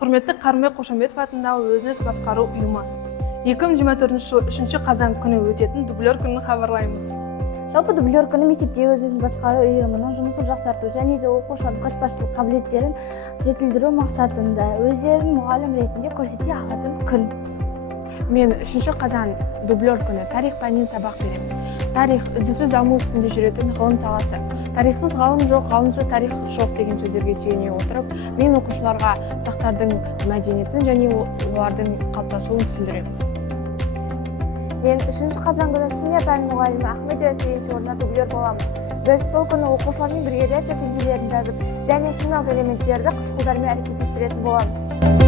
Құрметті Қарымбек Қошанбетов атындағы өзін-өзі басқару ұйымы. 2024 жыл 3 қазан күні өтетін дублер күнін хабарлаймыз. Жалпы дублер күні мектептегі өзін-өзі басқару ұйымының жұмысын жақсарту және де оқушылардың көшбасшылық қабілеттерін жетілдіру мақсатында өздерін мұғалім ретінде көрсете алатын күн. Мен 3 қазан дублер күні тарих пәнінен сабақ беремін. Тарих үздіксіз даму үстінде жүретін ғылым саласы. Тарихсыз ғалым жоқ, ғалымсыз тарих жоқ деген сөздерге сүйене отырып, мен оқушыларға сақтардың мәдениетін және олардың қалыптасуын түсіндіремін. Мен 3 қазан күні химия пәні мұғалімі Ахмет Ясауиевич орнына дублер боламын. Біз сол күні оқушылармен бірге реакция теңдеулерін жазып, және химиялық элементтерді қышқылдармен әрекеттестіретін боламыз.